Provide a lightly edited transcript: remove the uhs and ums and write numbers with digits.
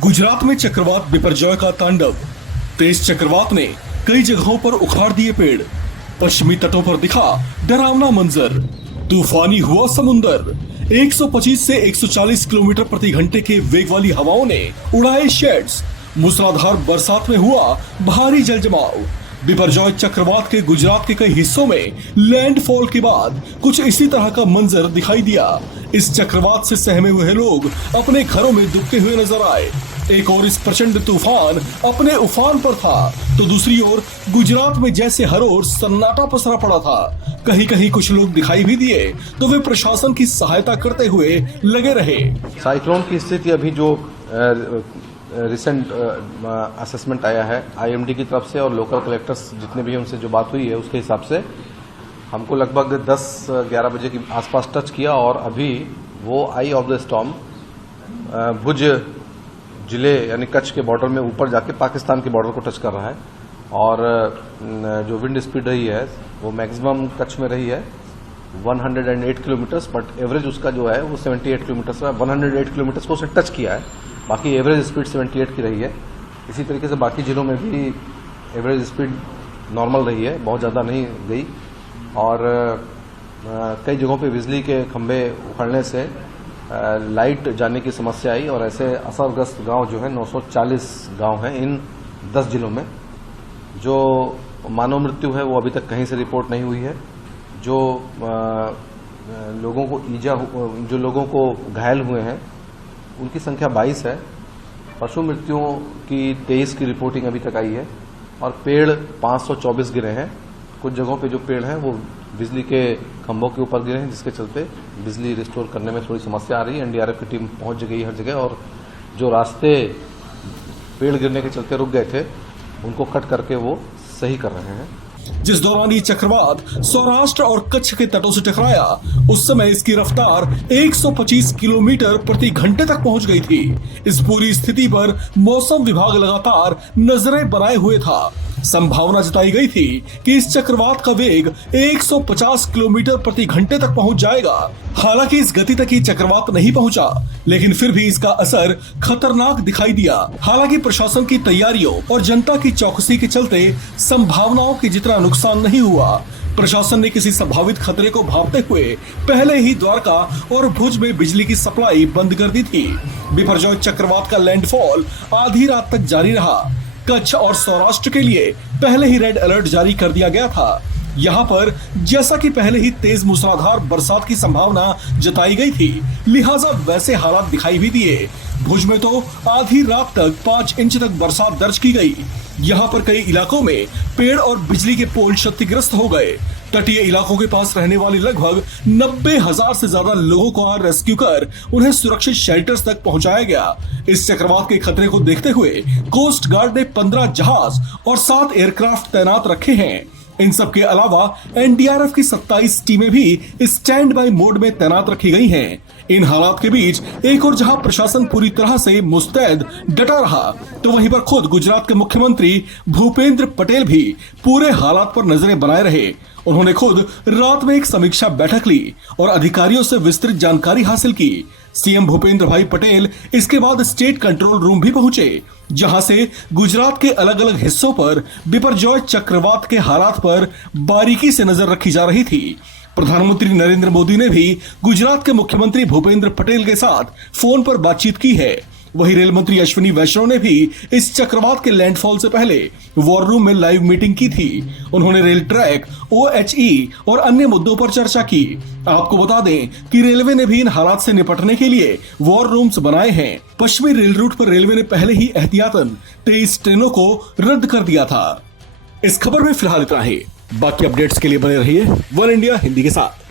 गुजरात में चक्रवात बिपरजॉय का तांडव। तेज चक्रवात ने कई जगहों पर उखाड़ दिए पेड़। पश्चिमी तटों पर दिखा डरावना मंजर। तूफानी हुआ समुंदर। 125 से 140 किलोमीटर प्रति घंटे के वेग वाली हवाओं ने उड़ाए शेड्स। मूसलाधार बरसात में हुआ भारी जलजमाव। बिपरजॉय चक्रवात के गुजरात के कई हिस्सों में लैंडफॉल के बाद कुछ इसी तरह का मंजर दिखाई दिया। इस चक्रवात से सहमे हुए लोग अपने घरों में डूबते हुए नजर आए। एक और इस प्रचंड तूफान अपने उफान पर था, तो दूसरी ओर गुजरात में जैसे हर ओर सन्नाटा पसरा पड़ा था। कहीं कहीं कुछ लोग दिखाई भी दिए, तो वे प्रशासन की सहायता करते हुए लगे रहे। साइक्लोन की स्थिति अभी जो रिसेंट असेसमेंट आया है आईएमडी की तरफ से और लोकल कलेक्टर्स जितने भी उनसे जो बात हुई है उसके हिसाब से हमको लगभग 10-11 बजे के आसपास टच किया और अभी वो आई ऑफ द स्टॉर्म भुज जिले यानी कच्छ के बॉर्डर में ऊपर जाके पाकिस्तान के बॉर्डर को टच कर रहा है। और जो विंड स्पीड रही है वो मैक्सिमम कच्छ में रही है 108 किलोमीटर्स, बट एवरेज उसका जो है वो 78 किलोमीटर्स है। 108 किलोमीटर्स को उसने टच किया है, बाकी एवरेज स्पीड 78 की रही है। इसी तरीके से बाकी जिलों में भी एवरेज स्पीड नॉर्मल रही है, बहुत ज़्यादा नहीं गई। और कई जगहों पे बिजली के खंभे उखड़ने से लाइट जाने की समस्या आई और ऐसे असरग्रस्त गांव जो है 940 गांव हैं इन 10 जिलों में। जो मानव मृत्यु है वो अभी तक कहीं से रिपोर्ट नहीं हुई है। जो लोगों को घायल हुए हैं उनकी संख्या 22 है। पशु मृत्युओं की 23 की रिपोर्टिंग अभी तक आई है और पेड़ 524 गिरे हैं। कुछ जगहों पे जो पेड़ हैं वो बिजली के खंभों के ऊपर गिरे हैं, जिसके चलते बिजली रिस्टोर करने में थोड़ी समस्या आ रही है। एनडीआरएफ की टीम पहुंच गई हर जगह और जो रास्ते पेड़ गिरने के चलते रुक गए थे उनको कट करके वो सही कर रहे हैं। जिस दौरान ये चक्रवात सौराष्ट्र और कच्छ के तटों से टकराया, उस समय इसकी रफ्तार 125 किलोमीटर प्रति घंटे तक पहुंच गई थी। इस पूरी स्थिति पर मौसम विभाग लगातार नजरें बनाए हुए था। संभावना जताई गई थी कि इस चक्रवात का वेग 150 किलोमीटर प्रति घंटे तक पहुंच जाएगा। हालांकि इस गति तक ये चक्रवात नहीं पहुंचा, लेकिन फिर भी इसका असर खतरनाक दिखाई दिया। हालांकि प्रशासन की तैयारियों और जनता की चौकसी के चलते संभावनाओं के जितना नुकसान नहीं हुआ। प्रशासन ने किसी संभावित खतरे को भांपते हुए पहले ही द्वारका और भुज में बिजली की सप्लाई बंद कर दी थी। बिपरजॉय चक्रवात का लैंडफॉल आधी रात तक जारी रहा। कच्छ और सौराष्ट्र के लिए पहले ही रेड अलर्ट जारी कर दिया गया था। यहाँ पर जैसा कि पहले ही तेज मूसलाधार बरसात की संभावना जताई गई थी, लिहाजा वैसे हालात दिखाई भी दिए। भुज में तो आधी रात तक 5 इंच तक बरसात दर्ज की गई। यहाँ पर कई इलाकों में पेड़ और बिजली के पोल क्षतिग्रस्त हो गए। तटीय इलाकों के पास रहने वाले लगभग 90,000 से ज्यादा लोगों को रेस्क्यू कर उन्हें सुरक्षित शेल्टर्स तक पहुंचाया गया। इस चक्रवात के खतरे को देखते हुए कोस्ट गार्ड ने 15 जहाज और 7 एयरक्राफ्ट तैनात रखे हैं। इन सब के अलावा एनडीआरएफ की 27 टीमें भी स्टैंड बाय मोड में तैनात रखी गई हैं। इन हालात के बीच एक और जहां प्रशासन पूरी तरह से मुस्तैद डटा रहा, तो वहीं पर खुद गुजरात के मुख्यमंत्री भूपेंद्र पटेल भी पूरे हालात पर नजरें बनाए रहे। उन्होंने खुद रात में एक समीक्षा बैठक ली और अधिकारियों से विस्तृत जानकारी हासिल की। सीएम भूपेंद्र भाई पटेल इसके बाद स्टेट कंट्रोल रूम भी पहुंचे, जहां से गुजरात के अलग अलग हिस्सों पर बिपरजॉय चक्रवात के हालात पर बारीकी से नजर रखी जा रही थी। प्रधानमंत्री नरेंद्र मोदी ने भी गुजरात के मुख्यमंत्री भूपेंद्र पटेल के साथ फोन पर बातचीत की है। वहीं रेल मंत्री अश्विनी वैष्णव ने भी इस चक्रवात के लैंडफॉल से पहले वॉर रूम में लाइव मीटिंग की थी। उन्होंने रेल ट्रैक, ओएचई और अन्य मुद्दों पर चर्चा की। आपको बता दें कि रेलवे ने भी इन हालात से निपटने के लिए वॉर रूम्स बनाए हैं। पश्चिमी रेल रूट पर रेलवे ने पहले ही एहतियातन 23 ट्रेनों को रद्द कर दिया था। इस खबर में फिलहाल इतना ही। बाकी अपडेट्स के लिए बने रहिए वन इंडिया हिंदी के साथ।